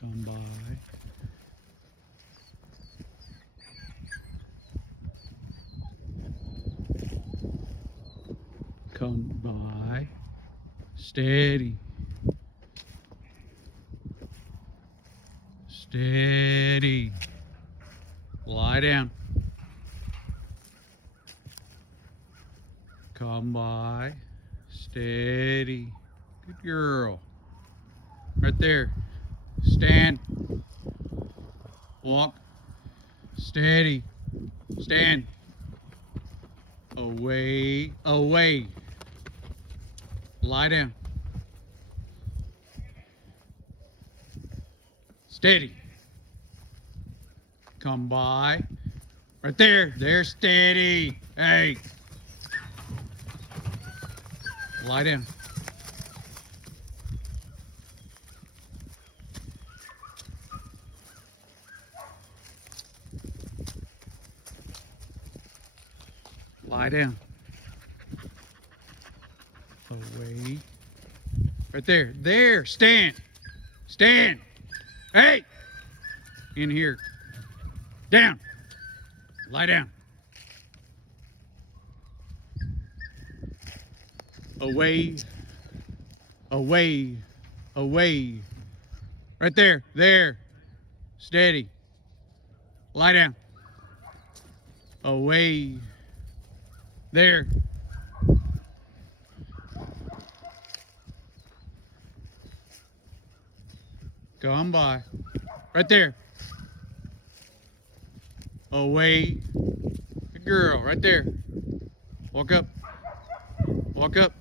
Come by. Come by. Steady. Steady. Lie down. Come by. Steady. Good girl. Right there. Stand. Walk. Steady. Stand. Away. Away. Lie down. Steady. Come by. Right there. There. Steady. Hey. Lie down. Lie down. Away. Right there. There. Stand. Stand. Hey. In here. Down. Lie down. Away. Away. Away. Right there. There. Steady. Lie down. Away. There. Come by. Right there. Away. Good girl. Right there. Walk up. Walk up.